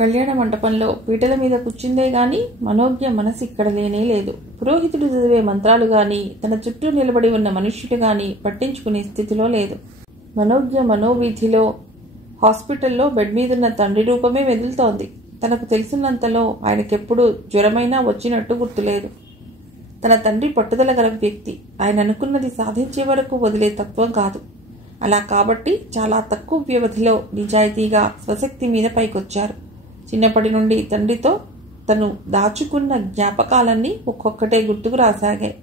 కళ్యాణ మంటపంలో పీటల మీద కూర్చుందే గాని మనోజ్ఞ మనసు ఇక్కడ లేనే లేదు. పురోహితుడు చదివే మంత్రాలు గాని, తన చుట్టూ నిలబడి ఉన్న మనుష్యులు గాని పట్టించుకునే స్థితిలో లేదు. మనోజ్ఞ మనోవీధిలో హాస్పిటల్లో బెడ్ మీదున్న తండ్రి రూపమే మెదులుతోంది. తనకు తెలిసినంతలో ఆయనకెప్పుడు జ్వరమైనా వచ్చినట్టు గుర్తులేదు. తన తండ్రి పట్టుదల గల వ్యక్తి. ఆయన అనుకున్నది సాధించే వరకు వదిలే తత్వం కాదు. అలా కాబట్టి చాలా తక్కువ వ్యవధిలో నిజాయితీగా స్వశక్తి మీద పైకొచ్చారు. చిన్నప్పటి నుండి తండ్రితో తను దాచుకున్న జ్ఞాపకాలన్నీ ఒక్కొక్కటే గుర్తుకు రాసాగాయి.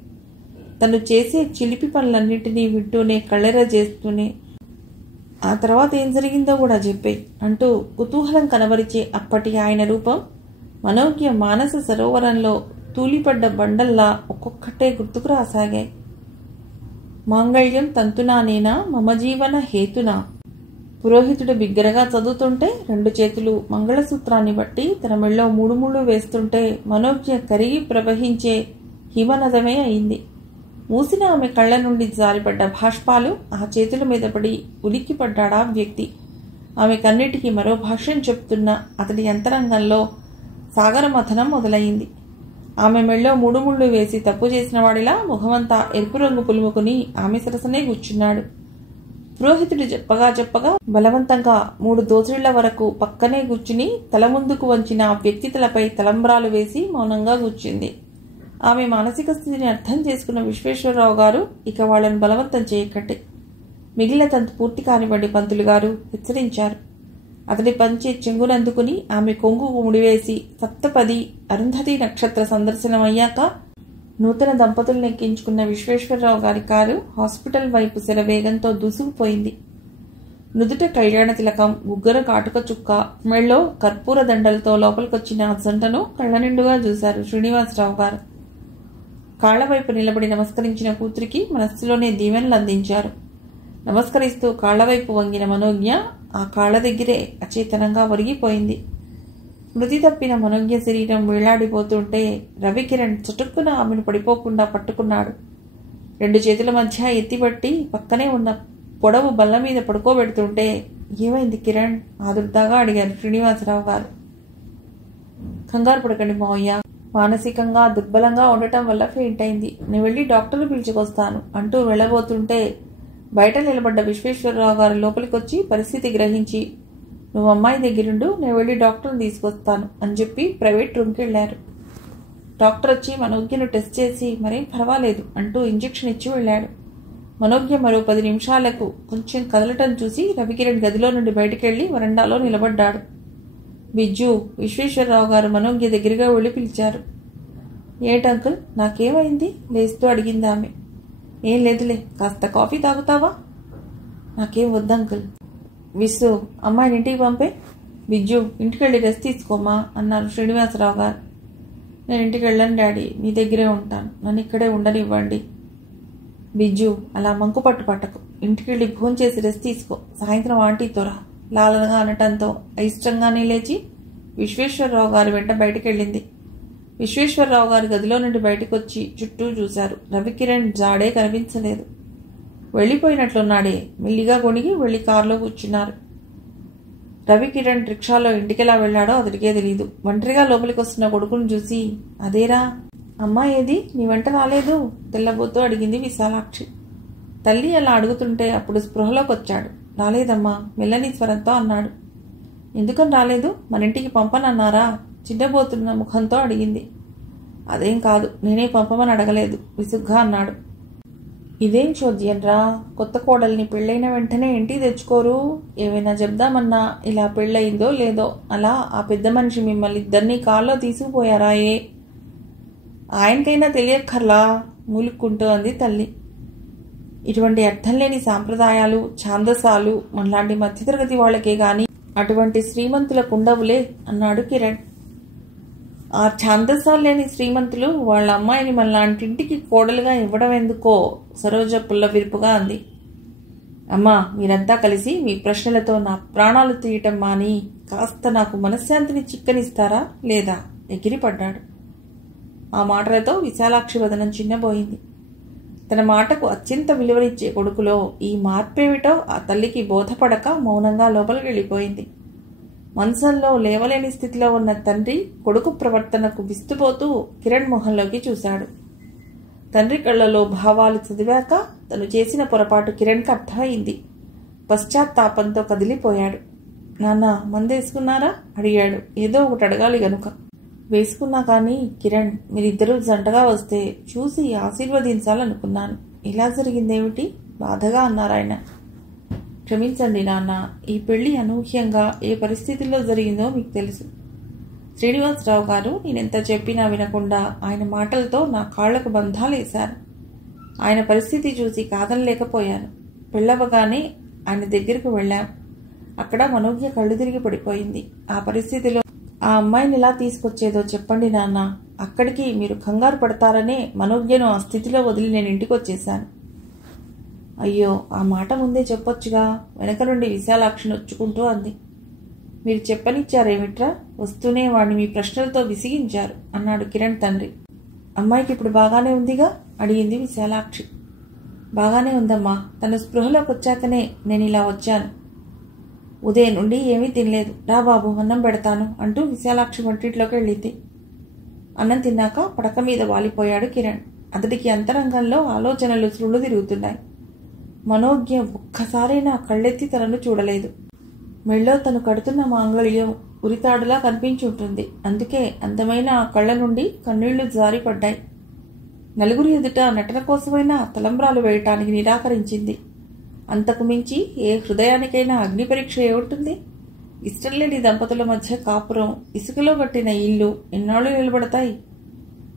తను చేసే చిలిపి పనులన్నింటినీ వింటూనే కళ్ళెర చేస్తూనే ఆ తర్వాత ఏం జరిగిందో కూడా చెప్పేయి అంటూ కుతూహలం కనబరిచే అప్పటి ఆయన రూపం మనోజ్ఞ మానస సరోవరంలో తూలిపడ్డ బండల్లా ఒక్కొక్కటే గుర్తుకు రాసాగాయి. మాంగళ్యం తంతునానేనా మమ జీవన హేతునా. పురోహితుడు బిగ్గరగా చదువుతుంటే 2 చేతులు మంగళసూత్రాన్ని బట్టి తన మెళ్ళో 3 ముళ్ళు వేస్తుంటే మనోజ్ఞ కరిగి ప్రవహించే హిమనదమే అయింది. మూసిన ఆమె కళ్ళ నుండి జారిపడ్డ భాష్పాలు ఆ చేతుల మీద పడి ఉలిక్కిపడ్డాడా వ్యక్తి. ఆమె కన్నిటికి మరో భాష్యం చెప్తున్న అతడి అంతరంగంలో సాగరమథనం మొదలైంది. ఆమె మెళ్ళో 3 ముళ్ళు వేసి తప్పు చేసిన వాడిలా ముఖమంతా ఎరుపు రంగు పులుముకుని ఆమె సరసనే కూర్చున్నాడు. పురోహితుడు చెప్పగా బలవంతంగా 3 దోసిళ్ల వరకు పక్కనే కూర్చుని తల ముందుకు వంచిన ఆ వ్యక్తి తలపై తలంబ్రాలు వేసి మౌనంగా కూర్చుంది. ఆమె మానసిక స్థితిని అర్థం చేసుకున్న విశ్వేశ్వరరావు గారు ఇక వాళ్ళను బలవంతం చేయకండి, మిగిలిన తంతు పూర్తి కానివ్వండి పంతులు గారు హెచ్చరించారు. అతడి పంచి చెంగునందుకుని ఆమె కొంగుకు ముడివేసి సప్తపది అరుంధతి నక్షత్ర సందర్శనమయ్యాక నూతన దంపతులను ఎక్కించుకున్న విశ్వేశ్వరరావు గారి కారు హాస్పిటల్ వైపు శరవేగంతో దూసుకుపోయింది. నుదుట కళ్యాణ తిలకం, గుగ్గర కాటుక చుక్క, మెళ్ళో కర్పూర దండలతో లోపలికొచ్చిన ఆ జంటను కళ్ళ నిండుగా చూశారు శ్రీనివాసరావు గారు. కాళ్ల వైపు నిలబడి నమస్కరించిన కూతురికి మనస్సులోనే దీవెనలు అందించారు. నమస్కరిస్తూ కాళ్లవైపు వంగిన మనోజ్ఞ ఆ కాళ్ల దగ్గరే అచేతనంగా ఒరిగిపోయింది. మృతి తప్పిన మనోజ్ఞ శరీరం వేలాడిపోతుంటే రవికిరణ్ చటుక్కున ఆమెను పడిపోకుండా పట్టుకున్నాడు. 2 చేతుల మధ్య ఎత్తిపట్టి పక్కనే ఉన్న పొడవు బల్ల మీద పడుకోబెడుతుంటే ఏమైంది కిరణ్ ఆదుర్దాగా అడిగారు శ్రీనివాసరావు గారు. కంగారు పడకండి మావయ్య, మానసికంగా దుర్బలంగా ఉండటం వల్ల ఫెయింట్ అయింది. నేను వెళ్ళి డాక్టర్ని పిలుచుకొస్తాను అంటూ వెళ్ళబోతుంటే బయట నిలబడ్డ విశ్వేశ్వరరావు గారు లోపలికొచ్చి పరిస్థితి గ్రహించి నువ్వు అమ్మాయి దగ్గరుండు, నేను వెళ్ళి డాక్టర్ని తీసుకొస్తాను అని చెప్పి ప్రైవేట్ రూమ్కి వెళ్ళారు. డాక్టర్ వచ్చి మనోజ్ఞను టెస్ట్ చేసి మరేం పర్వాలేదు అంటూ ఇంజెక్షన్ ఇచ్చి వెళ్ళాడు. మనోజ్ఞ మరో 10 నిమిషాలకు కొంచెం కదలటం చూసి రవికిరణ్ గదిలో నుండి బయటకెళ్లి వరండాలో నిలబడ్డాడు. బిజ్జు, విశ్వేశ్వరరావు గారు మనోజ్ఞ దగ్గరగా వెళ్ళి పిలిచారు. ఏటంకుల్ నాకేమైంది లేస్తూ అడిగింది ఆమె. ఏం లేదులే, కాస్త కాఫీ తాగుతావా? నాకేం వద్దంకుల్. విస్సు, అమ్మాయిని ఇంటికి పంపే. బిజ్జు, ఇంటికెళ్ళి రెస్ట్ తీసుకోమా అన్నారు శ్రీనివాసరావు గారు. నేను ఇంటికి వెళ్ళను డాడీ, మీ దగ్గరే ఉంటాను, నన్ను ఇక్కడే ఉండనివ్వండి. బిజ్జు, అలా మంకు పట్టకు, ఇంటికెళ్ళి భోంచేసి రెస్ట్ తీసుకో, సాయంత్రం ఆంటీతో రా లాలనగా అనటంతో అయిష్టంగానే లేచి విశ్వేశ్వరరావు గారి వెంట బయటకెళ్ళింది. విశ్వేశ్వరరావు గారి గదిలో నుండి బయటకొచ్చి చుట్టూ చూశారు. రవికిరణ్ జాడే కనిపించలేదు. వెళ్ళిపోయినట్లున్నాడే. మెల్లిగా గొణిగి వెళ్లి కారులో కూర్చున్నారు. రవికిరణ్ రిక్షాలో ఇంటికెలా వెళ్లాడో అతడికే తెలీదు. ఒంటరిగా లోపలికి వస్తున్న కొడుకును చూసి అదేరా అమ్మా ఏది నీ వెంట రాలేదు తెల్లబోతూ అడిగింది విశాలాక్షి. తల్లి అలా అడుగుతుంటే అప్పుడు స్పృహలోకి వచ్చాడు. రాలేదమ్మా మెల్లని స్వరంతో అన్నాడు. ఎందుకని రాలేదు? మన ఇంటికి పంపనన్నారా? చిన్నబోతున్న ముఖంతో అడిగింది. అదేం కాదు, నేనే పంపమని అడగలేదు విసుగ్గా అన్నాడు. ఇదేం చోద్యంరా, కొత్త కోడల్ని పెళ్ళైన వెంటనే ఇంటికి తెచ్చుకోరు? ఏమైనా చెప్దామన్నా ఇలా పెళ్ళయిందో లేదో అలా ఆ పెద్ద మనిషి మిమ్మల్ని ఇద్దరినీ కాల్లో తీసుకుపోయారాయే? ఆయనకైనా తెలియక్కర్లా మూలుక్కుంటూ అంది తల్లి. ఇటువంటి అర్థం లేని సాంప్రదాయాలు ఛాందసాలు మనలాంటి మధ్యతరగతి వాళ్ళకే గాని అటువంటి శ్రీమంతులకు ఉండవులే అన్నాడు కిరణ్. ఆ ఛాందసాలు లేని శ్రీమంతులు వాళ్ళ అమ్మాయిని మనలాంటింటికి కోడలుగా ఇవ్వడం ఎందుకో సరోజ పుల్ల విరుపుగా అంది. అమ్మా, మీరంతా కలిసి మీ ప్రశ్నలతో నా ప్రాణాలు తీయటం మాని కాస్త నాకు మనశ్శాంతిని చిక్కనిస్తారా లేదా? ఎగిరిపడ్డాడు. ఆ మాటలతో విశాలాక్షి వదనం చిన్నబోయింది. తన మాటకు అత్యంత విలువనిచ్చే కొడుకులో ఈ మార్పేమిటో ఆ తల్లికి బోధపడక మౌనంగా లోపలికి వెళ్ళిపోయింది. మంచంలో లేవలేని స్థితిలో ఉన్న తండ్రి కొడుకు ప్రవర్తనకు విస్తుపోతూ కిరణ్ మొహంలోకి చూశాడు. తండ్రి కళ్ళలో భావాలు చదివాక తను చేసిన పొరపాటు కిరణ్కి అర్థమైంది. పశ్చాత్తాపంతో కదిలిపోయాడు. నాన్న, మందేసుకున్నారా అడిగాడు. ఏదో ఒకటి అడగాలి గనుక. వేసుకున్నా కానీ కిరణ్, మీరిద్దరూ జంటగా వస్తే చూసి ఆశీర్వదించాలనుకున్నాను. ఇలా జరిగిందేమిటి? బాధగా అన్నారాయన. క్షమించండి నాన్న, ఈ పెళ్లి అనూహ్యంగా ఏ పరిస్థితుల్లో జరిగిందో మీకు తెలుసు. శ్రీనివాసరావు గారు నేనెంత చెప్పినా వినకుండా ఆయన మాటలతో నా కాళ్లకు బంధాలేశారు. ఆయన పరిస్థితి చూసి కాదనలేకపోయాను. పెళ్ళవగానే ఆయన దగ్గరకు వెళ్ళాం. అక్కడ మనోజ్ఞ కళ్ళు తిరిగి పడిపోయింది. ఆ పరిస్థితిలో ఆ అమ్మాయిని ఎలా తీసుకొచ్చేదో చెప్పండి నాన్న. అక్కడికి మీరు కంగారు పడతారనే మనోజ్ఞను ఆ స్థితిలో వదిలి నేను ఇంటికి వచ్చేశాను. అయ్యో, ఆ మాట ముందే చెప్పొచ్చుగా, వెనక నుండి విశాలాక్షి నొచ్చుకుంటూ అంది. మీరు చెప్పనిచ్చారేమిట్రా? వస్తూనే వాడిని మీ ప్రశ్నలతో విసిగించారు అన్నాడు కిరణ్ తండ్రి. అమ్మాయికి ఇప్పుడు బాగానే ఉందిగా అడిగింది విశాలాక్షి. బాగానే ఉందమ్మా. తన స్పృహలోకి వచ్చాకనే నేను ఇలా వచ్చాను. ఉదయం నుండి ఏమీ తినలేదు. రా బాబు, అన్నం పెడతాను అంటూ విశాలాక్షి వంటింట్లోకి వెళ్ళింది. అన్నం తిన్నాక పడక మీద వాలిపోయాడు కిరణ్. అతడికి అంతరంగంలో ఆలోచనలు సుళ్ళు తిరుగుతున్నాయి. మనోజ్ఞ ఒక్కసారైనా కళ్ళెత్తి తనను చూడలేదు. మెళ్ళో తను కడుతున్న మాంగళ్యం ఉరితాడులా కనిపించుంటుంది. అందుకే అందమైన ఆ కళ్ళ నుండి కన్నీళ్లు జారిపడ్డాయి. నలుగురి ఎదుట నటన కోసమైనా తలంబ్రాలు వేయటానికి నిరాకరించింది. అంతకు మించి ఏ హృదయానికైనా అగ్ని పరీక్ష ఏముంటుంది? ఇష్టం లేని దంపతుల మధ్య కాపురం, ఇసుకలో కట్టిన ఇల్లు ఎన్నాళ్ళు నిలబడతాయి?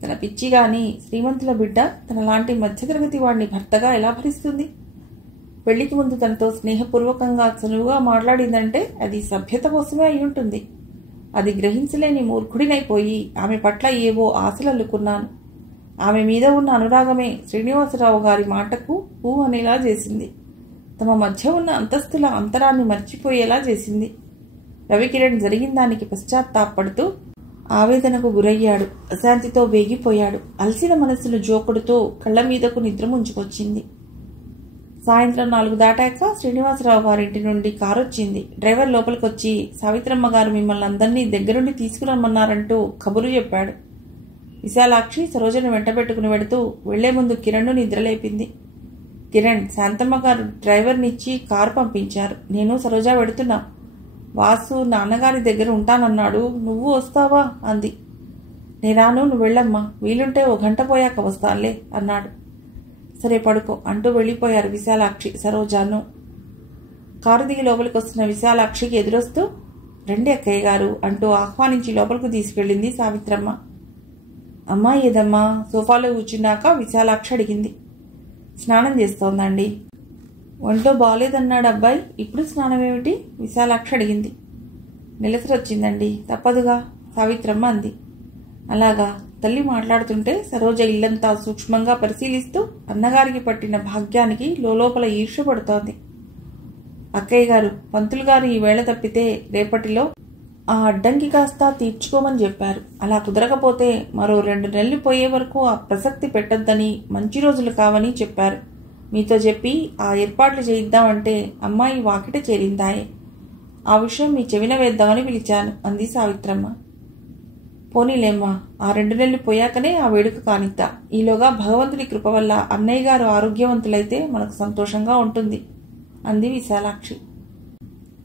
తన పిచ్చి గాని శ్రీమంతుల బిడ్డ తనలాంటి మధ్యతరగతి వాడిని భర్తగా ఎలా భరిస్తుంది? పెళ్లికి ముందు తనతో స్నేహపూర్వకంగా చనువుగా మాట్లాడిందంటే అది సభ్యత కోసమే అయి ఉంటుంది. అది గ్రహించలేని మూర్ఖుడినైపోయి ఆమె పట్ల ఏవో ఆశలల్లుకున్నాను. ఆమె మీద ఉన్న అనురాగమే శ్రీనివాసరావు గారి మాటకు ఊ అనేలా చేసింది. తమ మధ్య ఉన్న అంతస్తుల అంతరాన్ని మర్చిపోయేలా చేసింది. రవికిరణ్ జరిగిన దానికి పశ్చాత్తాపడుతూ ఆవేదనకు గురయ్యాడు. అశాంతితో వేగిపోయాడు. అలసిన మనసును జోకుడుతూ కళ్ల మీదకు నిద్ర ముంచుకొచ్చింది. సాయంత్రం 4 దాటాక శ్రీనివాసరావు గారింటి నుండి కారొచ్చింది. డ్రైవర్ లోపలికొచ్చి సావిత్రమ్మ గారు మిమ్మల్ని అందరినీ దగ్గరుండి తీసుకురమ్మన్నారంటూ కబురు చెప్పాడు. విశాలాక్షి సరోజను వెంటబెట్టుకుని వెడుతూ వెళ్లే ముందు కిరణ్ను నిద్రలేపింది. కిరణ్, శాంతమ్మ గారు డ్రైవర్నిచ్చి కారు పంపించారు. నేను సరోజ వెడుతున్నాం. వాసు నాన్నగారి దగ్గర ఉంటానన్నాడు. నువ్వు వస్తావా అంది. నేరాను, నువ్వు వెళ్ళమ్మా. వీలుంటే 1 గంట పోయాక వస్తానులే అన్నాడు. సరే పడుకో అంటూ వెళ్ళిపోయారు విశాలాక్షి, సరోజాను. కారు దిగి లోపలికి వస్తున్న విశాలాక్షికి ఎదురొస్తూ రండి అక్కయ్య గారు అంటూ ఆహ్వానించి లోపలికి తీసుకెళ్ళింది సావిత్రమ్మ. అమ్మా ఏదమ్మా? సోఫాలో కూర్చున్నాక విశాలాక్షి అడిగింది. స్నానం చేస్తోందండి. ఒంట్లో బాగోలేదన్నాడు అబ్బాయి. ఇప్పుడు స్నానం ఏమిటి? విశాలాక్షి అడిగింది. నెలసరి వచ్చిందండి, తప్పదుగా సావిత్రమ్మ అంది. అలాగా? తల్లి మాట్లాడుతుంటే సరోజ ఇల్లంతా సూక్ష్మంగా పరిశీలిస్తూ అన్నగారికి పట్టిన భాగ్యానికి లోపల ఈర్ష్య పడుతోంది. అక్కయ్య గారు, పంతులు గారు ఈవేళ తప్పితే రేపటిలో ఆ అడ్డంకి కాస్త తీర్చుకోమని చెప్పారు. అలా కుదరకపోతే మరో 2 నెలలు పోయే వరకు ఆ ప్రసక్తి పెట్టొద్దని, మంచి రోజులు కావని చెప్పారు. మీతో చెప్పి ఆ ఏర్పాట్లు చేయిద్దామంటే అమ్మాయి వాకిట చేరిందాయే. ఆ విషయం మీ చెవిన వేద్దామని పిలిచాను అంది సావిత్రమ్మ. పోనీలేమ్మా, ఆ 2 నెలలు పోయాకనే ఆ వేడుక కానిద్దా. ఈలోగా భగవంతుడి కృప వల్ల అన్నయ్య గారు ఆరోగ్యవంతులైతే మనకు సంతోషంగా ఉంటుంది అంది విశాలాక్షి.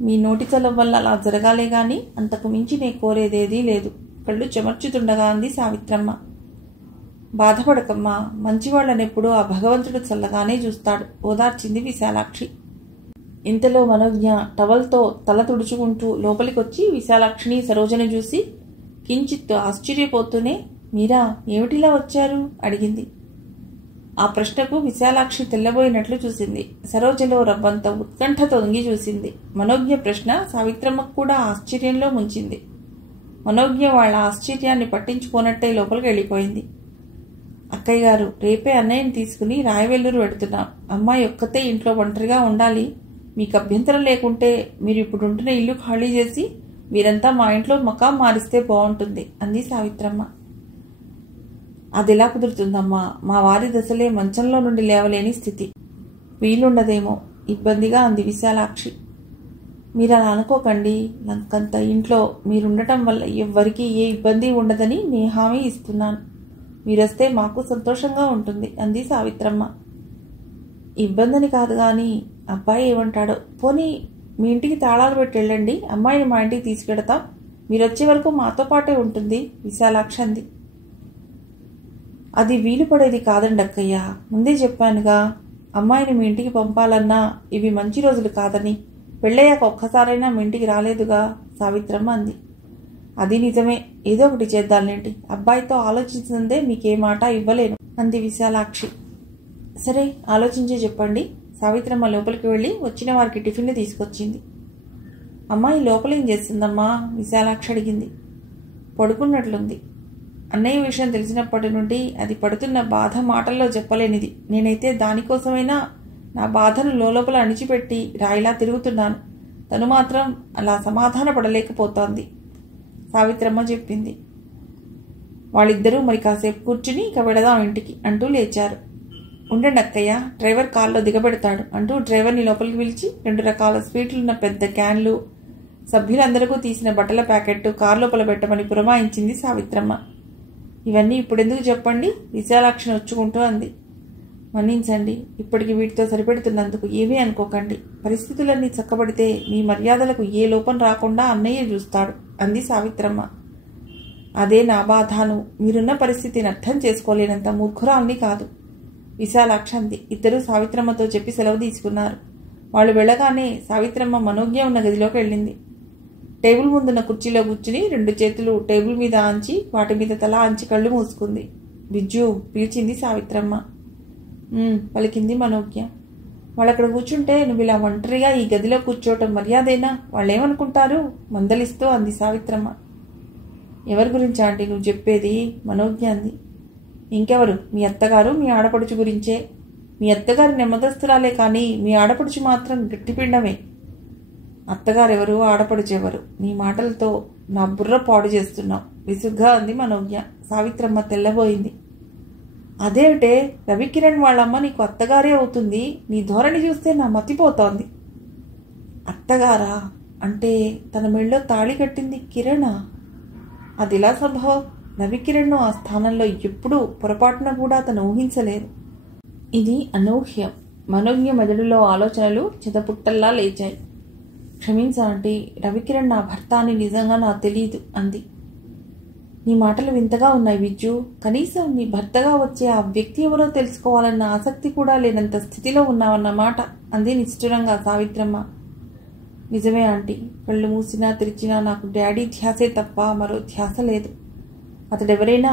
మీ నోటి చలం వల్ల అలా జరగాలే గాని అంతకు మించి నే కోరేదేదీ లేదు కళ్ళు చెమర్చుతుండగా అంది సావిత్రమ్మ. బాధపడకమ్మా, మంచివాళ్లనెప్పుడూ ఆ భగవంతుడు చల్లగానే చూస్తాడు ఓదార్చింది విశాలాక్షి. ఇంతలో మనోజ్ఞ టవల్తో తల తుడుచుకుంటూ లోపలికొచ్చి విశాలాక్షిని సరోజని చూసి కించిత్తు ఆశ్చర్యపోతూనే మీరా, ఏమిటిలా వచ్చారు అడిగింది. ఆ ప్రశ్నకు విశాలాక్షి తెల్లబోయినట్లు చూసింది. సరోజలో రవ్వంత ఉత్కంఠ తొంగి చూసింది. మనోజ్ఞ ప్రశ్న సావిత్రమ్మకు కూడా ఆశ్చర్యంలో ముంచింది. మనోజ్ఞ వాళ్ళ ఆశ్చర్యాన్ని పట్టించుకోనట్టే లోపలికి వెళ్ళిపోయింది. అక్కయ్య గారు, రేపే అన్నయ్యని తీసుకుని రాయవెల్లూరు వెడుతున్నాం. అమ్మాయి ఒక్కతే ఇంట్లో ఒంటరిగా ఉండాలి. మీకు అభ్యంతరం లేకుంటే మీరు ఇప్పుడు ఉంటున్న ఇల్లు ఖాళీ చేసి మీరంతా మా ఇంట్లో మకాం మారిస్తే బాగుంటుంది అంది సావిత్రమ్మ. అదెలా కుదురుతుందమ్మా? మా వారి దశలే మంచంలో నుండి లేవలేని స్థితి. వీలుండదేమో ఇబ్బందిగా అంది విశాలాక్షి. మీరు అలా అనుకోకండి. నాకంత ఇంట్లో మీరుండటం వల్ల ఎవ్వరికీ ఏ ఇబ్బంది ఉండదని నేను హామీ ఇస్తున్నాను. మీరొస్తే మాకు సంతోషంగా ఉంటుంది అంది సావిత్రమ్మ. ఇబ్బందని కాదు కానీ అబ్బాయి ఏమంటాడో. పోనీ మీ ఇంటికి తాళాలు పెట్టి వెళ్ళండి, అమ్మాయిని మా ఇంటికి తీసుకెడతాం. మీరొచ్చే వరకు మాతో పాటే ఉంటుంది విశాలాక్షి అంది. అది వీలు పడేది కాదండి అక్కయ్య. ముందే చెప్పానుగా, అమ్మాయిని మీ ఇంటికి పంపాలన్నా ఇవి మంచి రోజులు కాదని. పెళ్ళయ్యాక ఒక్కసారైనా మీ ఇంటికి రాలేదుగా సావిత్రమ్మ అంది. అది నిజమే, ఏదో ఒకటి చేద్దాంలేంటి. అబ్బాయితో ఆలోచించిందే మీకే మాట ఇవ్వలేను అంది విశాలాక్షి. సరే ఆలోచించే చెప్పండి. సావిత్రమ్మ లోపలికి వెళ్ళి వచ్చిన వారికి టిఫిన్లు తీసుకొచ్చింది. అమ్మాయి లోపలేం చేస్తుందమ్మా విశాలాక్షి అడిగింది. పడుకున్నట్లుంది. అన్నయ్య విషయం తెలిసినప్పటి నుండి అది పడుతున్న బాధ మాటల్లో చెప్పలేనిది. నేనైతే దానికోసమైనా నా బాధను లోపల అణిచిపెట్టి రాయిలా తిరుగుతున్నాను. తను మాత్రం అలా సమాధాన పడలేకపోతోంది సావిత్రమ్మ చెప్పింది. వాళ్ళిద్దరూ మరి కాసేపు కూర్చుని ఇక వెళదాం ఇంటికి అంటూ లేచారు. ఉండండి అక్కయ్య, డ్రైవర్ కారులో దిగబెడతాడు అంటూ డ్రైవర్ని లోపలికి పిలిచి 2 రకాల స్వీట్లున్న పెద్ద క్యాన్లు, సభ్యులందరికీ తీసిన బట్టల ప్యాకెట్టు కారు లోపల పెట్టమని పురమాయించింది సావిత్రమ్మ. ఇవన్నీ ఇప్పుడెందుకు చెప్పండి విశాలాక్షిని వచ్చుకుంటూ అంది. మన్నించండి, ఇప్పటికి వీటితో సరిపెడుతున్నందుకు ఏమీ అనుకోకండి. పరిస్థితులన్నీ చక్కబడితే మీ మర్యాదలకు ఏ లోపం రాకుండా అన్నయ్య చూస్తాడు అంది సావిత్రమ్మ. అదే నా బాధను. మీరున్న పరిస్థితిని అర్థం చేసుకోలేనంత మూర్ఖురాల్ని కాదు విశాలాక్షి అంది. ఇద్దరూ సావిత్రమ్మతో చెప్పి సెలవు తీసుకున్నారు. వాళ్ళు వెళ్ళగానే సావిత్రమ్మ మనోజ్ఞ ఉన్న గదిలోకి వెళ్ళింది. టేబుల్ ముందున్న కుర్చీలో కూర్చుని 2 చేతులు టేబుల్ మీద ఆంచి వాటి మీద తల ఆంచి కళ్ళు మూసుకుంది. బిజ్జు పిలిచింది సావిత్రమ్మ. పలికింది మనోజ్ఞ. వాళ్ళక్కడ కూర్చుంటే నువ్వు ఇలా ఒంటరిగా ఈ గదిలో కూర్చోవటం మర్యాదేనా? వాళ్ళేమనుకుంటారు మందలిస్తూ అంది సావిత్రమ్మ. ఎవరి గురించి ఆంటీ నువ్వు చెప్పేది? మనోజ్ఞ అంది. ఇంకెవరు? మీ అత్తగారు మీ ఆడపడుచు గురించే. మీ అత్తగారు నెమ్మదస్తురాలే కానీ మీ ఆడపడుచు మాత్రం గట్టిపిండమే. అత్తగారెవరు, ఆడపడుచెవరు? నీ మాటలతో నా బుర్ర పాడు చేస్తున్నావు విసుగ్గా అంది మనోజ్ఞ. సావిత్రమ్మ తెల్లబోయింది. అదేమిటే, రవికిరణ్ వాళ్ళమ్మ నీకు అత్తగారే అవుతుంది. నీ ధోరణి చూస్తే నా మతిపోతోంది. అత్తగారా అంటే తన మెళ్ళో తాళి కట్టింది కిరణా? అదిలా సంభవం? రవికిరణ్ను ఆ స్థానంలో ఎప్పుడూ పొరపాటున కూడా తను ఊహించలేదు. ఇది అనూహ్యం. మనోజ్ఞ మెదడులో ఆలోచనలు చితపుట్టల్లా లేచాయి. క్షమించాంటీ, రవికిరణ్ నా భర్త అని నిజంగా నాకు తెలియదు అంది. నీ మాటలు వింతగా ఉన్నాయి విజ్జు. కనీసం నీ భర్తగా వచ్చే ఆ వ్యక్తి ఎవరో తెలుసుకోవాలన్న ఆసక్తి కూడా లేనంత స్థితిలో ఉన్నావన్నమాట అంది నిష్ఠురంగా సావిత్రమ్మ. నిజమే ఆంటీ, కళ్ళు మూసినా తెరిచినా నాకు డాడీ ధ్యాసే తప్ప మరో ధ్యాస లేదు. అతడెవరైనా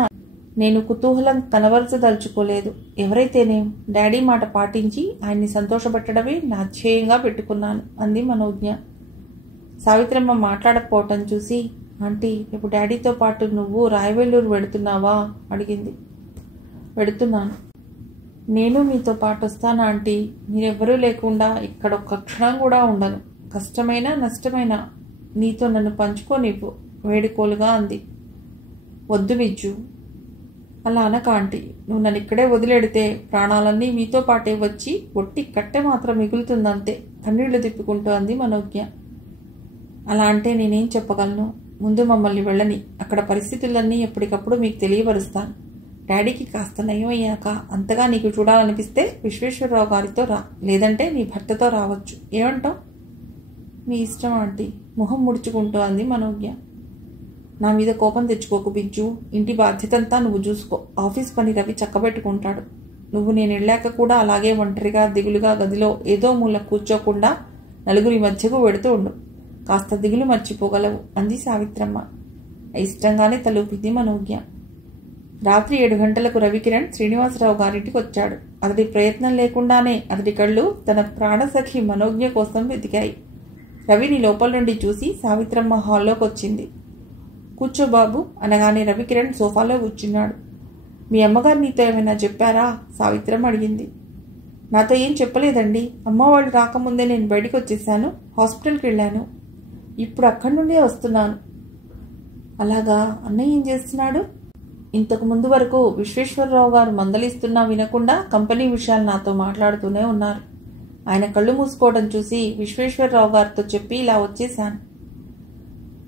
నేను కుతూహలం కనబరచదలుచుకోలేదు. ఎవరైతేనేం డాడీ మాట పాటించి ఆయన్ని సంతోషపెట్టడమే నా ధ్యేయంగా పెట్టుకున్నాను అంది మనోజ్ఞ. సావిత్రమ్మ మాట్లాడకపోవటం చూసి, ఆంటీ రేపు డాడీతో పాటు నువ్వు రాయవెల్లూరు వెడుతున్నావా అడిగింది. వెడుతున్నాను. నేను మీతో పాటు వస్తాను ఆంటీ. మీరెవ్వరూ లేకుండా ఇక్కడ ఒక్క క్షణం కూడా ఉండను. కష్టమైనా నష్టమైనా నీతో నన్ను పంచుకోనివ్వు వేడుకోలుగా అంది. వద్దు విజ్జు, అలా అనక ఆంటీ. నువ్వు నన్ను ఇక్కడే వదిలేడితే ప్రాణాలన్నీ మీతో పాటే వచ్చి ఒట్టి కట్టె మాత్రం మిగులుతుందంతే కన్నీళ్లు తిప్పుకుంటూ అంది మనోజ్ఞ. అలా అంటే నేనేం చెప్పగలను? ముందు మమ్మల్ని వెళ్ళని, అక్కడ పరిస్థితులన్నీ ఎప్పటికప్పుడు మీకు తెలియపరుస్తాను. డాడీకి కాస్త నయం అయ్యాక అంతగా నీకు చూడాలనిపిస్తే విశ్వేశ్వరరావు గారితో రా, లేదంటే నీ భర్తతో రావచ్చు. ఏమంటావు? మీ ఇష్టం ఆంటీ మొహం ముడుచుకుంటూ అంది మనోజ్ఞ. నా మీద కోపం తెచ్చుకోకు బిజ్జు. ఇంటి బాధ్యతంతా నువ్వు చూసుకో. ఆఫీస్ పని రవి చక్కబెట్టుకుంటాడు. నువ్వు నేను వెళ్ళాక కూడా అలాగే ఒంటరిగా దిగులుగా గదిలో ఏదో మూల కూర్చోకుండా నలుగురి మధ్యకు వెడుతూ ఉండు. కాస్త దిగులు మర్చిపోగలవు అంది సావిత్రమ్మ. ఇష్టంగానే తలూపింది మనోజ్ఞ. రాత్రి 7 గంటలకు రవికిరణ్ శ్రీనివాసరావు గారింటికి వచ్చాడు. అతడి ప్రయత్నం లేకుండానే అతడి కళ్ళు తన ప్రాణసఖి మనోజ్ఞ కోసం వెతికాయి. రవిని లోపల నుండి చూసి సావిత్రమ్మ హాల్లోకి వచ్చింది. కూర్చో బాబు అనగానే రవికిరణ్ సోఫాలో కూర్చున్నాడు. మీ అమ్మగారు నీతో ఏమైనా చెప్పారా? సావిత్రమ్మ అడిగింది. నాతో ఏం చెప్పలేదండి. అమ్మ వాళ్ళు రాకముందే నేను బయటికి వచ్చేసాను. హాస్పిటల్కి వెళ్ళాను. ఇప్పుడు అక్కడి నుండే వస్తున్నాను. అలాగా? అన్నయ్య ఏం చేస్తున్నాడు? ఇంతకు ముందు వరకు విశ్వేశ్వరరావు గారు మందలిస్తున్నా వినకుండా కంపెనీ విషయాలు నాతో మాట్లాడుతూనే ఉన్నారు. ఆయన కళ్ళు మూసుకోవడం చూసి విశ్వేశ్వరరావు గారితో చెప్పి ఇలా వచ్చేశాను.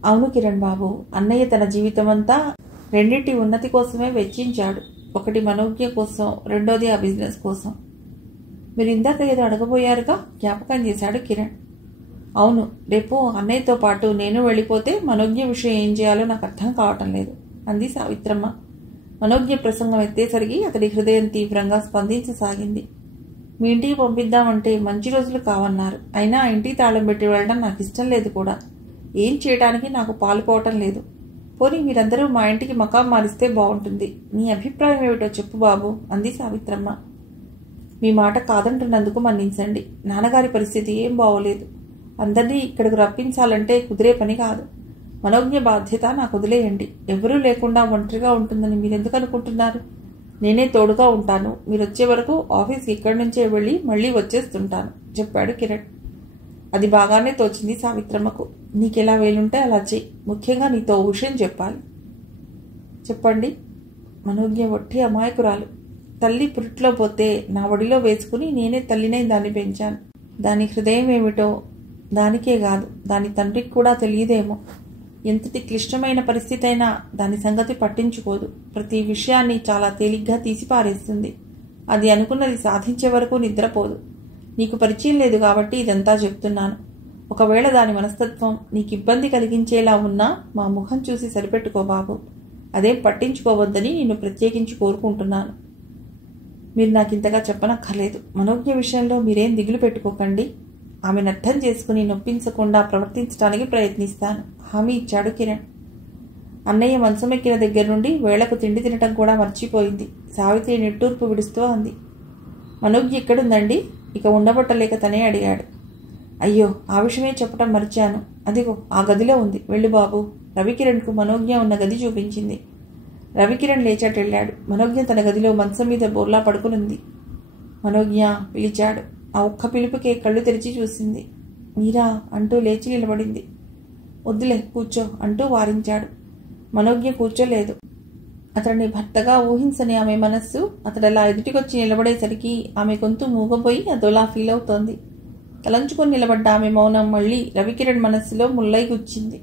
అవును కిరణ్ బాబు, అన్నయ్య తన జీవితమంతా రెండింటి ఉన్నతి కోసమే వెచ్చించాడు. ఒకటి మనోజ్ఞ కోసం, రెండోది ఆ బిజినెస్ కోసం. మీరు ఇందాక ఏదో అడగబోయారుగా, జ్ఞాపకం చేశాడు కిరణ్. అవును, రేపు అన్నయ్యతో పాటు నేను వెళ్ళిపోతే మనోజ్ఞ విషయం ఏం చేయాలో నాకు అర్థం కావటం లేదు అంది సావిత్రమ్మ. మనోజ్ఞ ప్రసంగం ఎత్తేసరికి అతడి హృదయం తీవ్రంగా స్పందించసాగింది. మీ ఇంటికి పంపిద్దామంటే మంచి రోజులు కావన్నారు. అయినా ఇంటికి తాళం పెట్టి వెళ్ళడం నాకు ఇష్టం లేదు కూడా. ఏం చేయడానికి నాకు పాలుపోవటం లేదు. పోనీ మీరందరూ మా ఇంటికి మకాం మారిస్తే బాగుంటుంది. నీ అభిప్రాయం ఏమిటో చెప్పు బాబు అంది సావిత్రమ్మ. మీ మాట కాదంటున్నందుకు మన్నించండి. నాన్నగారి పరిస్థితి ఏం బాగోలేదు. అందరినీ ఇక్కడికి రప్పించాలంటే కుదిరే పని కాదు. మనోజ్ఞ బాధ్యత నాకు వదిలేయండి. ఎవరూ లేకుండా ఒంటరిగా ఉంటుందని మీరెందుకు అనుకుంటున్నారు? నేనే తోడుగా ఉంటాను. మీరొచ్చే వరకు ఆఫీస్కి ఇక్కడి నుంచే వెళ్ళి మళ్ళీ వచ్చేస్తుంటాను చెప్పాడు కిరణ్. అది బాగానే తోచింది సావిత్రమ్మకు. నీకెలా వేలుంటే అలా చెయ్యి. ముఖ్యంగా నీతో విషయం చెప్పాలి. చెప్పండి. మనోజ్ఞ ఒట్టి అమాయకురాలు. తల్లి పురిట్లో పోతే నా ఒడిలో వేసుకుని నేనే తల్లినై దాన్ని పెంచాను. దాని హృదయం ఏమిటో దానికే కాదు, దాని తండ్రికి కూడా తెలియదేమో. ఎంతటి క్లిష్టమైన పరిస్థితి అయినా దాని సంగతి పట్టించుకోదు. ప్రతి విషయాన్ని చాలా తేలిగ్గా తీసిపారేస్తుంది. అది అనుకున్నది సాధించే వరకు నిద్రపోదు. నీకు పరిచయం లేదు కాబట్టి ఇదంతా చెప్తున్నాను. ఒకవేళ దాని మనస్తత్వం నీకు ఇబ్బంది కలిగించేలా ఉన్నా మా ముఖం చూసి సరిపెట్టుకో బాబు. అదేం పట్టించుకోవద్దని నిన్ను ప్రత్యేకించి కోరుకుంటున్నాను. మీరు నాకు ఇంతగా చెప్పనక్కర్లేదు. మనోజ్ఞ విషయంలో మీరేం దిగులు పెట్టుకోకండి. ఆమెను అర్థం చేసుకుని నొప్పించకుండా ప్రవర్తించడానికి ప్రయత్నిస్తాను హామీ ఇచ్చాడు కిరణ్. అన్నయ్య మంచమెక్కిన దగ్గర నుండి వేళకు తిండి తినటం కూడా మర్చిపోయింది. సావిత్రి నిట్టూర్పు విడుస్తూ అంది. మనోజ్ఞ ఎక్కడుందండి? ఇక ఉండబట్టలేక తనే అడిగాడు. అయ్యో, ఆ విషయమే చెప్పటం మర్చాను. అదిగో ఆ గదిలో ఉంది. వెళ్ళు బాబు. రవికిరణ్కు మనోజ్ఞ ఉన్న గది చూపించింది. రవికిరణ్ లేచాటెళ్ళాడు. మనోజ్ఞ తన గదిలో మంచం మీద బోర్లా పడుకునుంది. మనోజ్ఞ పిలిచాడు. ఆ ఒక్క పిలుపుకే కళ్ళు తెరిచి చూసింది. మీరా అంటూ లేచి నిలబడింది. వద్దులే కూర్చో అంటూ వారించాడు. మనోజ్ఞ కూర్చోలేదు. అతడిని భర్తగా ఊహించని ఆమె మనస్సు అతడలా ఎదుటికొచ్చి నిలబడేసరికి ఆమె గొంతు మూగపోయి అదోలా ఫీల్ అవుతోంది. తలంచుకొని నిలబడ్డ ఆమె మౌనం మళ్ళీ రవికిరణ్ మనస్సులో ముల్లై గుచ్చింది.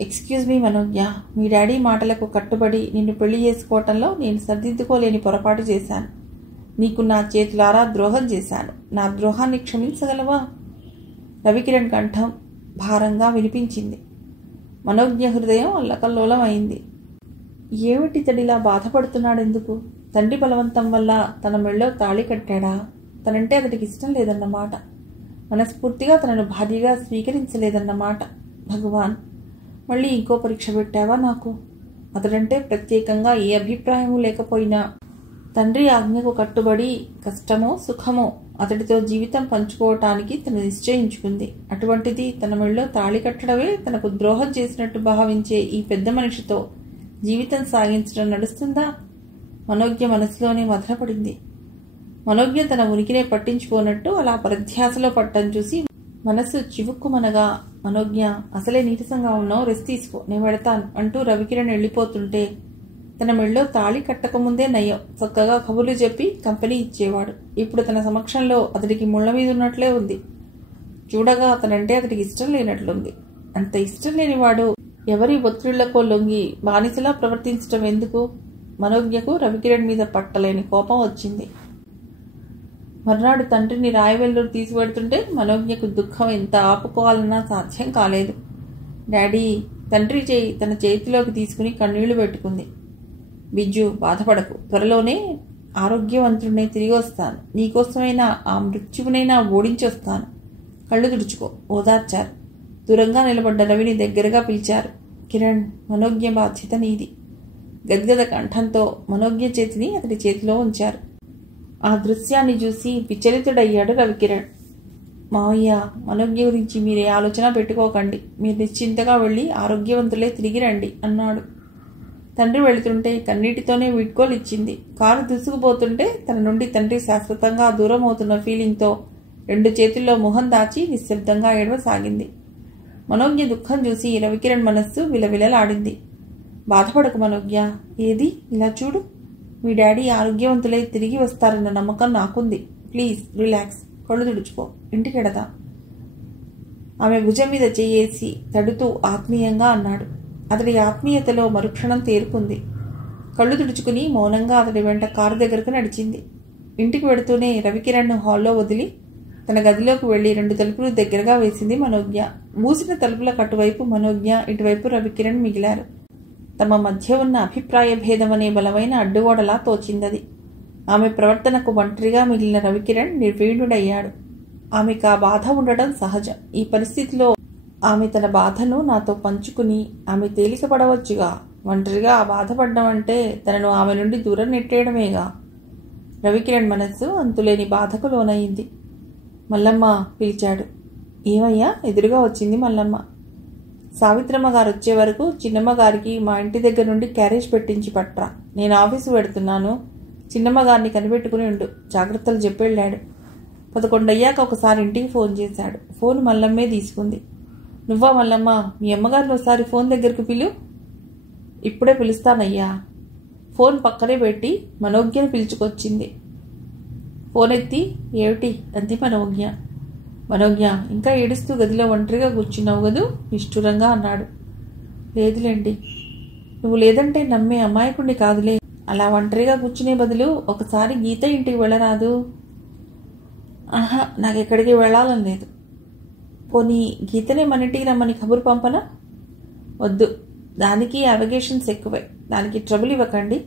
ఎక్స్క్యూజ్ మీ మనోజ్ఞ, మీ డాడీ మాటలకు కట్టుబడి నిన్ను పెళ్లి చేసుకోవటంలో నేను సర్దిద్దుకోలేని పొరపాటు చేశాను. నీకు నా చేతులారా ద్రోహం చేశాను. నా ద్రోహాన్ని క్షమించగలవా? రవికిరణ్ కంఠం భారంగా వినిపించింది. మనోజ్ఞ హృదయం అల్లకల్లోలం అయింది. ఏమిటితడిలా బాధపడుతున్నాడెందుకు? తండ్రి బలవంతం వల్ల తన మెళ్ళో తాళి కట్టాడా? తనంటే అతడికి ఇష్టం లేదన్నమాట. మనస్ఫూర్తిగా తనను భార్యగా స్వీకరించలేదన్నమాట. భగవాన్, మళ్ళీ ఇంకో పరీక్ష పెట్టావా నాకు? అతడంటే ప్రత్యేకంగా ఏ అభిప్రాయమూ లేకపోయినా తండ్రి ఆజ్ఞకు కట్టుబడి కష్టమో సుఖమో అతడితో జీవితం పంచుకోవటానికి తను నిశ్చయించుకుంది. అటువంటిది తన మెళ్ళో తాళి కట్టడమే తనకు ద్రోహం చేసినట్టు భావించే ఈ పెద్ద మనిషితో జీవితం సాగించడం నడుస్తుందా? మనోజ్ఞ మనసులోనే మధురపడింది. మనోజ్ఞ తన ఉనికినే పట్టించుకోనట్టు అలా పరధ్యాసలో పట్టం చూసి మనస్సు చివుక్కుమనగా, మనోజ్ఞ అసలే నీరసంగా ఉన్నావు, రెస్ట్ తీసుకో, నేను వెడతాను అంటూ రవికిరణ్ వెళ్ళిపోతుంటే తన మెళ్ళో తాళి కట్టకముందే నయ్యం చక్కగా కబుర్లు చెప్పి కంపెనీ ఇచ్చేవాడు. ఇప్పుడు తన సమక్షంలో అతడికి ముళ్ల మీద ఉన్నట్లే ఉంది. చూడగా అతనంటే అతడికి ఇష్టం లేనట్లుంది. అంత ఇష్టం లేనివాడు ఎవరి ఒత్తిళ్లకో లొంగి బానిసలా ప్రవర్తించడం ఎందుకు? మనోజ్ఞకు రవికిరణ్ మీద పట్టలేని కోపం వచ్చింది. మర్నాడు తండ్రిని రాయవెల్లూరు తీసుకువెడుతుంటే మనోజ్ఞకు దుఃఖం ఎంత ఆపుకోవాలన్నా సాధ్యం కాలేదు. డాడీ తండ్రి చేయి తన చేతిలోకి తీసుకుని కన్నీళ్లు పెట్టుకుంది. బిజ్జు, బాధపడకు, త్వరలోనే ఆరోగ్యవంతుడినే తిరిగి వస్తాను. నీకోసమైనా ఆ మృత్యువునైనా ఓడించొస్తాను. కళ్ళు తుడుచుకో ఓదార్చారు. దూరంగా నిలబడ్డ రవిని దగ్గరగా పిలిచారు. కిరణ్, మనోజ్ఞ బాధ్యత నీది. గద్గద కంఠంతో మనోజ్ఞ చేతిని అతడి చేతిలో ఉంచారు. ఆ దృశ్యాన్ని చూసి విచలితుడయ్యాడు రవికిరణ్. మావయ్య, మనోజ్ఞ గురించి మీరే ఆలోచన పెట్టుకోకండి. మీరు నిశ్చింతగా వెళ్ళి ఆరోగ్యవంతులే తిరిగి రండి అన్నాడు. తండ్రి వెళుతుంటే కన్నీటితోనే వీడ్కోలు ఇచ్చింది. కారు దూసుకుపోతుంటే తన నుండి తండ్రి శాశ్వతంగా దూరం అవుతున్న ఫీలింగ్తో రెండు చేతుల్లో మొహం దాచి నిశ్శబ్దంగా ఏడవసాగింది. మనోజ్ఞ దుఃఖం చూసి రవికిరణ్ మనస్సు విలవిలలాడింది. బాధపడకు మనోజ్ఞ, ఏది ఇలా చూడు. మీ డాడీ ఆరోగ్యవంతులై తిరిగి వస్తారన్న నమ్మకం నాకుంది. Please relax. కళ్ళు తుడుచుకో, ఇంటికెడదాం. ఆమె భుజం మీద చెయ్యేసి తడుతూ ఆత్మీయంగా అన్నాడు. అతడి ఆత్మీయతలో మరుక్షణం తేరుకుంది. కళ్ళు తుడుచుకుని మౌనంగా అతడి వెంట కారు దగ్గరకు నడిచింది. ఇంటికి వెడుతూనే రవికిరణ్ను హాల్లో వదిలి తన గదిలోకి వెళ్లి 2 తలుపులు దగ్గరగా వేసింది మనోజ్ఞ. మూసిన తలుపుల కటువైపు మనోజ్ఞ, ఇటువైపు రవికిరణ్ మిగిలారు. తమ మధ్య ఉన్న అభిప్రాయ భేదమనే బలమైన అడ్డుగోడలా తోచిందది. ఆమె ప్రవర్తనకు ఒంటరిగా మిగిలిన రవికిరణ్ నిర్వీణుడయ్యాడు. ఆమెకు ఆ బాధ ఉండడం సహజం. ఈ పరిస్థితిలో ఆమె తన బాధను నాతో పంచుకుని ఆమె తేలిక పడవచ్చుగా. ఒంటరిగా ఆ బాధపడ్డం అంటే తనను ఆమె నుండి దూరం నెట్టేయడమేగా. రవికిరణ్ మనస్సు అంతులేని బాధకు లోనయింది. మల్లమ్మ పిలిచాడు. ఏమయ్యా? ఎదురుగా వచ్చింది మల్లమ్మ. సావిత్రమ్మ గారు వచ్చే వరకు చిన్నమ్మ గారికి మా ఇంటి దగ్గర నుండి క్యారేజ్ పెట్టించి పట్రా. నేను ఆఫీసు పెడుతున్నాను. చిన్నమ్మ గారిని కనిపెట్టుకుని ఉండు, జాగ్రత్తలు చెప్పెళ్ళాడు. 11 అయ్యాక ఒకసారి ఇంటికి ఫోన్ చేశాడు. ఫోన్ మల్లమ్మే తీసుకుంది. నువ్వా మల్లమ్మ? మీ అమ్మగారిని ఒకసారి ఫోన్ దగ్గరకు పిలు. ఇప్పుడే పిలుస్తానయ్యా. ఫోన్ పక్కనే పెట్టి మనోజ్ఞను పిలుచుకొచ్చింది. ఫోన్ ఎత్తి ఏమిటి అంది మనోజ్ఞ. మనోజ్ఞ ఇంకా ఏడుస్తూ గదిలో ఒంటరిగా కూర్చున్నావు కదూ నిష్ఠురంగా అన్నాడు. లేదులేండి. నువ్వు లేదంటే నమ్మే అమాయకుణ్ణి కాదులే. అలా ఒంటరిగా కూర్చునే బదులు ఒకసారి గీత ఇంటికి వెళ్ళరాదు? ఆహా, నాకెక్కడికి వెళ్ళాలని లేదు. పోనీ గీతనే మన ఇంటికి రమ్మని కబురు పంపనా? వద్దు, దానికి అవగేషన్స్ ఎక్కువే. దానికి ట్రబుల్ ఇవ్వకండి.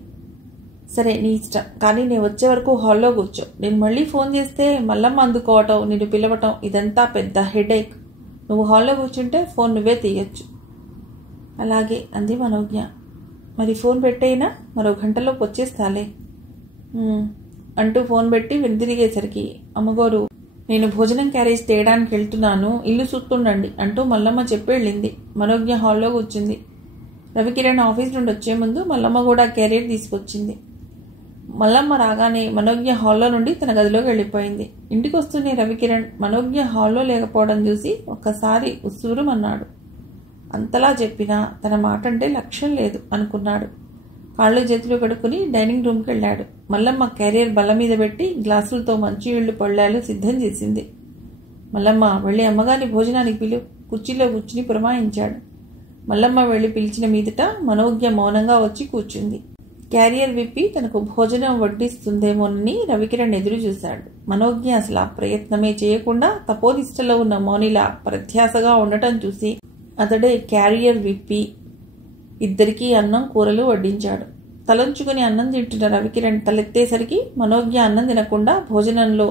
సరే, నీ ఇష్టం. కానీ నేను వచ్చే వరకు హాల్లో కూర్చో. నేను మళ్ళీ ఫోన్ చేస్తే మల్లమ్మ అందుకోవటం, నిన్ను పిలవటం ఇదంతా పెద్ద హెడేక్. నువ్వు హాల్లో కూర్చుంటే ఫోన్ నువ్వే తీయచ్చు. అలాగే అంది మనోజ్ఞ. మరి ఫోన్ పెట్టేయినా? మరో గంటలోకి వచ్చేస్తాలే అంటూ ఫోన్ పెట్టి వెనుదిరిగేసరికి అమ్మగోరు, నేను భోజనం క్యారేజ్ తేయడానికి వెళ్తున్నాను, ఇల్లు చూస్తుండండి అంటూ మల్లమ్మ చెప్పి వెళ్ళింది. మనోజ్ఞ హాల్లో కూర్చుంది. రవికిరణ్ ఆఫీస్ నుండి వచ్చే ముందు మల్లమ్మ కూడా క్యారియర్ తీసుకొచ్చింది. మల్లమ్మ రాగానే మనోజ్ఞ హాల్లో నుండి తన గదిలోకి వెళ్ళిపోయింది. ఇంటికి వస్తూనే రవికిరణ్ మనోజ్ఞ హాల్లో లేకపోవడం చూసి ఒక్కసారి ఉస్సూరుమన్నాడు. అంతలా చెప్పినా తన మాట అంటే లక్ష్యం లేదు అనుకున్నాడు. కాళ్ళు చేతులు కడుక్కుని డైనింగ్ రూమ్కి వెళ్ళాడు. మల్లమ్మ క్యారియర్ బల్ల మీద పెట్టి గ్లాసులతో మంచినీళ్లు పళ్ళాలు సిద్ధం చేసింది. మల్లమ్మ వెళ్ళి అమ్మగారిని భోజనానికి పిలు, కుర్చీలో కూర్చుని పురమాయించాడు. మల్లమ్మ వెళ్ళి పిలిచిన మీదట మనోజ్ఞ మౌనంగా వచ్చి కూర్చుంది. క్యారియర్ విప్పి తనకు భోజనం వడ్డిస్తుందేమోనని రవికిరణ్ ఎదురు చూశాడు. మనోజ్ఞ అసలు ఆ ప్రయత్నమే చేయకుండా తపోనిష్టలో ఉన్న మౌనిలా ప్రత్యాశగా ఉండటం చూసి అతడే క్యారియర్ విప్పి ఇద్దరికీ అన్నం కూరలు వడ్డించాడు. తలంచుకుని అన్నం తింటున్న రవికిరణ్ తలెత్తేసరికి మనోజ్ఞ అన్నం తినకుండా భోజనంలో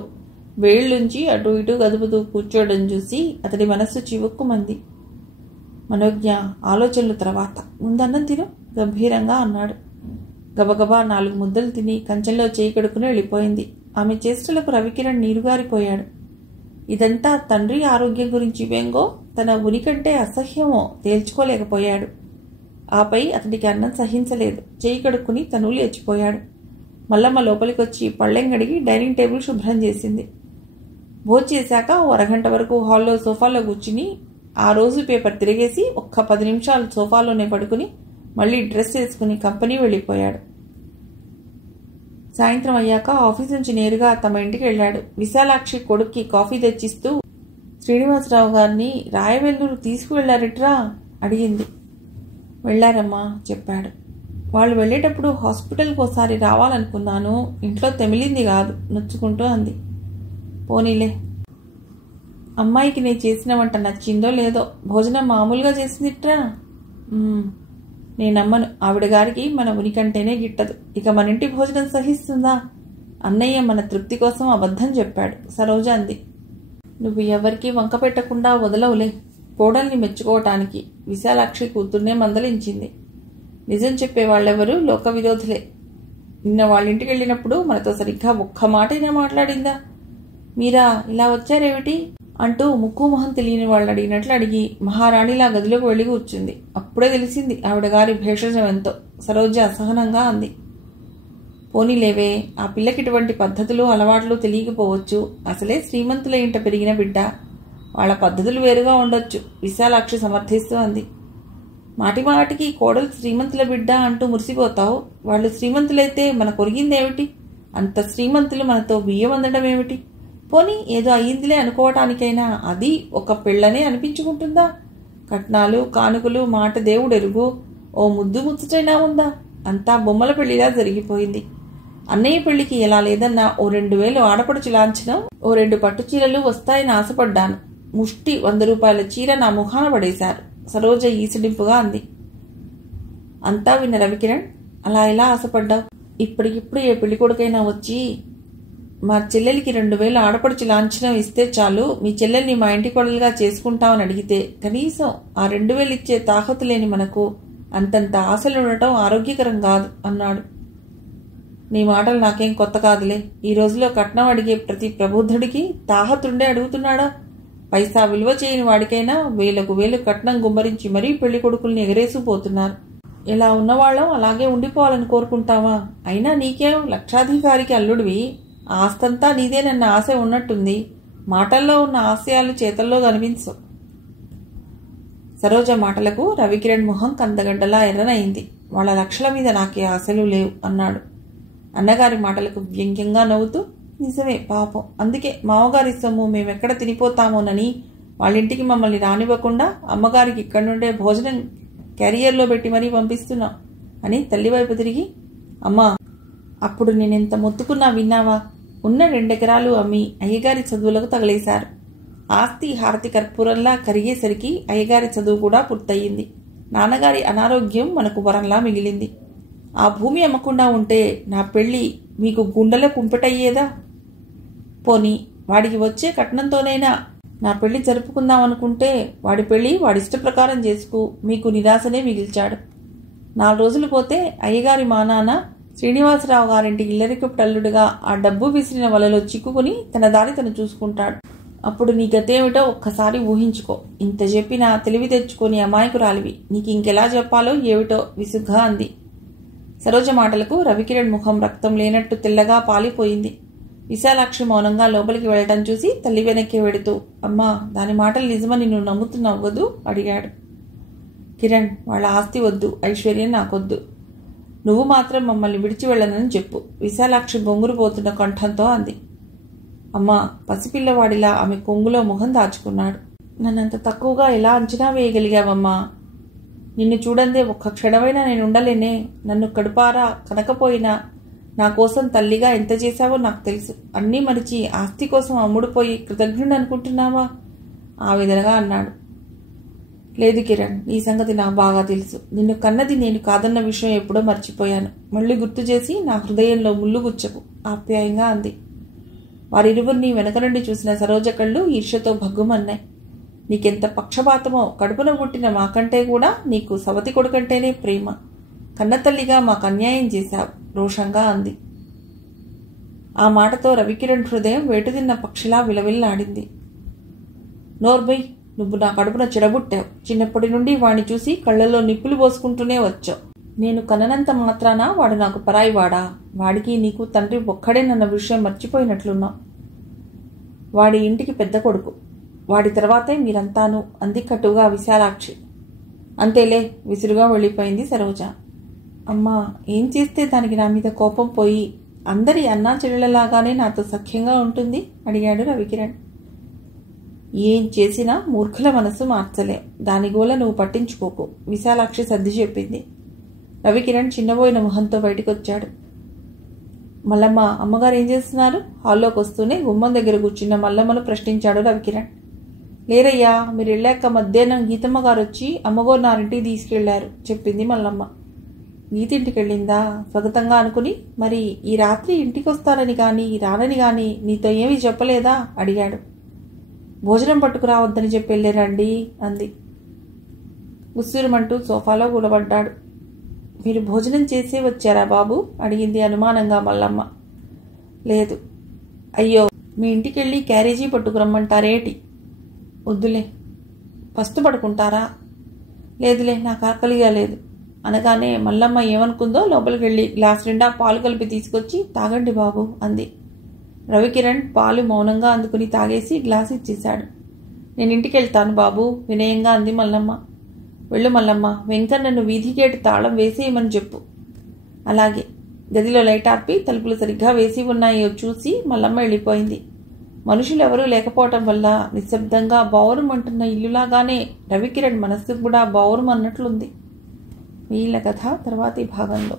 వేళ్లుంచి అటు ఇటు గదుపుతూ కూర్చోవడం చూసి అతడి మనస్సు చివుక్కుమంది. మనోజ్ఞ ఆలోచనలు తర్వాత ముందన్నం తిను గంభీరంగా అన్నాడు. గబగబా 4 ముద్దలు తిని కంచెంలో చేయి కడుక్కుని వెళ్ళిపోయింది. ఆమె చేష్టలకు రవికిరణ్ నీరుగారిపోయాడు. ఇదంతా తండ్రి ఆరోగ్యం గురించి వేంగో తన ఉనికంటే అసహ్యమో తేల్చుకోలేకపోయాడు. ఆపై అతడికి అన్నం సహించలేదు. చేయి కడుక్కుని తను లేచిపోయాడు. మల్లమ్మ లోపలికొచ్చి పళ్ళెం గడిగి డైనింగ్ టేబుల్ శుభ్రం చేసింది. భోంచేశాక 1 అరగంట వరకు హాల్లో సోఫాలో కూర్చుని ఆ రోజు పేపర్ తిరిగేసి ఒక్క 10 నిమిషాలు సోఫాలోనే పడుకుని మళ్ళీ డ్రెస్ వేసుకుని కంపెనీ వెళ్ళిపోయాడు. సాయంత్రం అయ్యాక ఆఫీస్ నుంచి నేరుగా తమ ఇంటికి వెళ్ళాడు. విశాలాక్షి కొడుక్కి కాఫీ తెచ్చిస్తూ శ్రీనివాసరావు గారిని రాయవెల్లూరు తీసుకువెళ్లారట్రా అడిగింది. వెళ్ళారమ్మా చెప్పాడు. వాళ్ళు వెళ్ళేటప్పుడు హాస్పిటల్కి ఒకసారి రావాలనుకున్నాను, ఇంట్లో తెమిలింది కాదు నొచ్చుకుంటూ అంది. పోనీలే. అమ్మాయికి నేను చేసిన వంట నచ్చిందో లేదో, భోజనం మామూలుగా చేసిందిట్రా. నేనమ్మను, ఆవిడ గారికి మన ఉనికంటేనే గిట్టదు, ఇక మన ఇంటి భోజనం సహిస్తుందా? అన్నయ్య మన తృప్తి కోసం అబద్ధం చెప్పాడు సరోజ అంది. నువ్వు ఎవరికీ వంక పెట్టకుండా వదలవులే, కోడల్ని మెచ్చుకోవటానికి విశాలాక్షి కూతుర్నే మందలించింది. నిజం చెప్పేవాళ్ళెవరూ లోక విరోధులే. నిన్న వాళ్ళింటికి వెళ్ళినప్పుడు మనతో సరిగ్గా ఒక్క మాటైనా మాట్లాడిందా? మీరా ఇలా వచ్చారేమిటి అంటూ ముక్కు మొహం తెలియని వాళ్ళు అడిగినట్లు అడిగి మహారాణిలా గదిలోకి వెళ్ళి కూర్చుంది. అప్పుడే తెలిసింది ఆవిడ గారి భేషజం ఎంతో. సరోజ అసహనంగా అంది. పోనీలేవే, ఆ పిల్లకి ఇటువంటి పద్ధతులు అలవాట్లు తెలియకపోవచ్చు. అసలే శ్రీమంతుల ఇంట పెరిగిన బిడ్డ, వాళ్ళ పద్ధతులు వేరుగా ఉండొచ్చు విశాలాక్షి సమర్థిస్తూ అంది. మాటిమాటికి కోడలు శ్రీమంతుల బిడ్డ అంటూ మురిసిపోతావు. వాళ్ళు శ్రీమంతులైతే మన కొరిగిందేమిటి? అంత శ్రీమంతులు మనతో బియ్యం అందడం ఏమిటి? పోనీ ఏదో అయ్యిందిలే అనుకోవటానికైనా అది ఒక పెళ్ళనే అనిపించుకుంటుందా? కట్నాలు కానుకలు మాట దేవుడు ఎరుగు, ఓ ముద్దు ముచ్చటైనా ఉందా? అంతా బొమ్మల పెళ్లిలా జరిగిపోయింది. అన్నయ్య పెళ్లికి ఎలా లేదన్నా ఓ 2000 ఆడపడుచు లాంఛనం, ఓ 2 పట్టు చీరలు వస్తాయని ఆశపడ్డాను. ముష్టి 100 రూపాయల చీర నా ముఖాన పడేశారు. సరోజ ఈసడింపుగా అంది. అంతా విన్న రవికిరణ్, అలా ఎలా ఆశపడ్డావు? ఇప్పటికిప్పుడు ఏ పెళ్లి కొడుకైనా వచ్చి మా చెల్లెలికి 2000 ఆడపడుచు లాంఛనం ఇస్తే చాలు, మీ చెల్లెల్ని మా ఇంటి కొడలుగా చేసుకుంటామని అడిగితే కనీసం ఆ 2000 ఇచ్చే తాహతు లేని మనకు అంతంత ఆశలు ఉండటం ఆరోగ్యకరం కాదు అన్నాడు. నీ మాటలు నాకేం కొత్త కాదులే. ఈ రోజులో కట్నం అడిగే ప్రతి ప్రబుద్ధుడికి తాహతుండే అడుగుతున్నాడా? పైసా విలువ చేయని వాడికైనా 1000 కట్నం గుమ్మరించి మరీ పెళ్లి కొడుకుల్ని ఎగరేసిపోతున్నారు. ఇలా ఉన్నవాళ్ళం అలాగే ఉండిపోవాలని కోరుకుంటావా? అయినా నీకేం లక్షాధికారికి అల్లుడివి, ఆస్తంతా నీదేనన్న ఆశ ఉన్నట్టుంది. మాటల్లో ఉన్న ఆశయాలు చేతల్లో కనిపించవు. సరోజ మాటలకు రవికిరణ్ మొహం కందగడ్డలా ఎర్రనయింది. వాళ్ళ లక్షల మీద నాకే ఆశలు లేవు అన్నాడు. అన్నగారి మాటలకు వ్యంగ్యంగా నవ్వుతూ, నిజమే పాపం, అందుకే మామగారి సొమ్ము మేమెక్కడ తినిపోతామోనని వాళ్ళింటికి మమ్మల్ని రానివ్వకుండా అమ్మగారికి ఇక్కడి నుండే భోజనం క్యారియర్లో పెట్టి మరీ పంపిస్తున్నాం అని తల్లివైపు తిరిగి, అమ్మా అప్పుడు నేనెంత మొత్తుకున్నా విన్నావా? ఉన్న 2 ఎకరాలు అమ్మి అయ్యగారి చదువులకు తగలేశారు. ఆస్తి హారతి కర్పూరంలా కరిగేసరికి అయ్యగారి చదువు కూడా పూర్తయింది. నాన్నగారి అనారోగ్యం మనకు వరంలా మిగిలింది. ఆ భూమి అమ్మకుండా ఉంటే నా పెళ్లి మీకు గుండెలో కుంపెటయ్యేదా? పోనీ వాడికి వచ్చే కట్నంతోనైనా నా పెళ్లి జరుపుకుందామనుకుంటే వాడి పెళ్లి వాడిష్ట ప్రకారం చేసుకు మీకు నిరాశనే మిగిల్చాడు. 4 రోజులు పోతే అయ్యగారి మా నాన్న శ్రీనివాసరావు గారింటి ఇల్లరికపు టల్లుడుగా ఆ డబ్బు విసిరిన వలలో చిక్కుకుని తన దారి తను చూసుకుంటాడు. అప్పుడు నీ గతేమిటో ఒక్కసారి ఊహించుకో. ఇంత చెప్పినా తెలివి తెచ్చుకొని అమాయకురాలివి, నీకు ఇంకెలా చెప్పాలో ఏమిటో విసుగ్గా అంది. సరోజ మాటలకు రవికిరణ్ ముఖం రక్తం లేనట్టు తెల్లగా పాలిపోయింది. విశాలాక్షి మౌనంగా లోపలికి వెళ్లటం చూసి తల్లి వెనక్కి వెడుతూ, అమ్మా దాని మాటలు నిజమని నువ్వు నమ్ముతున్నావద్దు అడిగాడు. కిరణ్, వాళ్ళ ఆస్తి వద్దు, ఐశ్వర్యం నాకొద్దు. నువ్వు మాత్రం మమ్మల్ని విడిచి వెళ్ళనని చెప్పు, విశాలాక్షి బొంగురుపోతున్న కంఠంతో అంది. అమ్మా పసిపిల్లవాడిలా ఆమె కొంగులో ముఖం దాచుకున్నాడు. నన్నంత తక్కువగా ఎలా అంచనా వేయగలిగావమ్మా? నిన్ను చూడందే ఒక్క క్షణమైనా నేను ఉండలేనే. నన్ను కడుపారా కనకపోయినా నా కోసం తల్లిగా ఎంత చేశావో నాకు తెలుసు. అన్నీ మరిచి ఆస్తి కోసం అమ్ముడుపోయి కృతజ్ఞుడు అనుకుంటున్నావా? ఆవేదనగా అన్నాడు. లేదు కిరణ్, ఈ సంగతి నాకు బాగా తెలుసు. నిన్ను కన్నది నేను కాదన్న విషయం ఎప్పుడో మర్చిపోయాను. మళ్ళీ గుర్తు చేసి నా హృదయంలో ముళ్ళు గుచ్చకు ఆప్యాయంగా అంది. వారిరువురిని వెనక నుండి చూసిన సరోజ కళ్ళు ఈర్ష్యతో భగ్గుమన్నాయి. నీకెంత పక్షపాతమో, కడుపున పుట్టిన మాకంటే కూడా నీకు సవతి కొడుకంటేనే ప్రేమ. కన్నతల్లిగా మాకు అన్యాయం చేశావు రోషంగా అంది. ఆ మాటతో రవికిరణ్ హృదయం వేటుదిన్న పక్షిలా విలవిల్లాడింది. నోర్బై, నువ్వు నా కడుపున చెడబుట్టావు. చిన్నప్పటి నుండి వాణ్ణి చూసి కళ్ళల్లో నిప్పులు పోసుకుంటూనే వచ్చావు. నేను కననంత మాత్రాన వాడు నాకు పరాయివాడా? వాడికి నీకు తండ్రి ఒక్కడేనన్న విషయం మర్చిపోయినట్లున్నావు. వాడి ఇంటికి పెద్ద కొడుకు, వాడి తర్వాతే మీరంతాను అంది కట్టుగా విశాలాక్షి. అంతేలే, విసురుగా వెళ్ళిపోయింది సరోజ. అమ్మా, ఏం చేస్తే దానికి నా మీద కోపం పోయి అందరి అన్నా చెల్లెలలాగానే నాతో సఖ్యంగా ఉంటుంది అడిగాడు రవికిరణ్. ఏం చేసినా మూర్ఖుల మనసు మార్చలే, దాని గోల నువ్వు పట్టించుకోకు విశాలాక్షి సర్ది చెప్పింది. రవికిరణ్ చిన్నబోయిన మొహంతో బయటకొచ్చాడు. మల్లమ్మ, అమ్మగారు ఏం చేస్తున్నారు? హాల్లోకి వస్తూనే గుమ్మం దగ్గర కూర్చున్న మల్లమ్మను ప్రశ్నించాడు రవికిరణ్. లేరయ్యా, మీరు వెళ్ళాక మధ్యాహ్నం గీతమ్మ గారు వచ్చి అమ్మగోరు నారింటికి తీసుకెళ్లారు చెప్పింది మల్లమ్మ. గీతింటికి వెళ్ళిందా? స్వగతంగా అనుకుని, మరి ఈ రాత్రి ఇంటికి వస్తానని కానీ రానని కానీ నీతో ఏమీ చెప్పలేదా అడిగాడు. భోజనం పట్టుకురావద్దని చెప్పి వెళ్ళారండి అంది. ఉస్సురుమంటూ సోఫాలో కూలబడ్డాడు. మీరు భోజనం చేసే వచ్చారా బాబు అడిగింది అనుమానంగా మల్లమ్మ. లేదు. అయ్యో, మీ ఇంటికెళ్ళి క్యారేజీ పట్టుకురమ్మంటారేటి? వద్దులే. పస్తు పడుకుంటారా? లేదులే, నాకు ఆకలిగా లేదు అనగానే మల్లమ్మ ఏమనుకుందో లోపలికి వెళ్ళి గ్లాస్ నిండా పాలు కలిపి తీసుకొచ్చి తాగండి బాబు అంది. రవికిరణ్ పాలు మౌనంగా అందుకుని తాగేసి గ్లాస్ ఇచ్చేశాడు. నేను ఇంటికి వెళ్తాను బాబు వినయంగా అంది మల్లమ్మ. వెళ్ళు మల్లమ్మ, వెంకన్నను వీధి గేటు తాళం వేసేయమని చెప్పు. అలాగే. గదిలో లైట్ ఆర్పి తలుపులు సరిగ్గా వేసి ఉన్నాయో చూసి మల్లమ్మ వెళ్ళిపోయింది. మనుషులెవరూ లేకపోవటం వల్ల నిశ్శబ్దంగా బౌరుమంటున్న ఇల్లులాగానే రవికిరణ్ మనస్సు కూడా బౌరుమన్నట్లుంది. వీళ్ళ కథ తర్వాతి భాగంలో.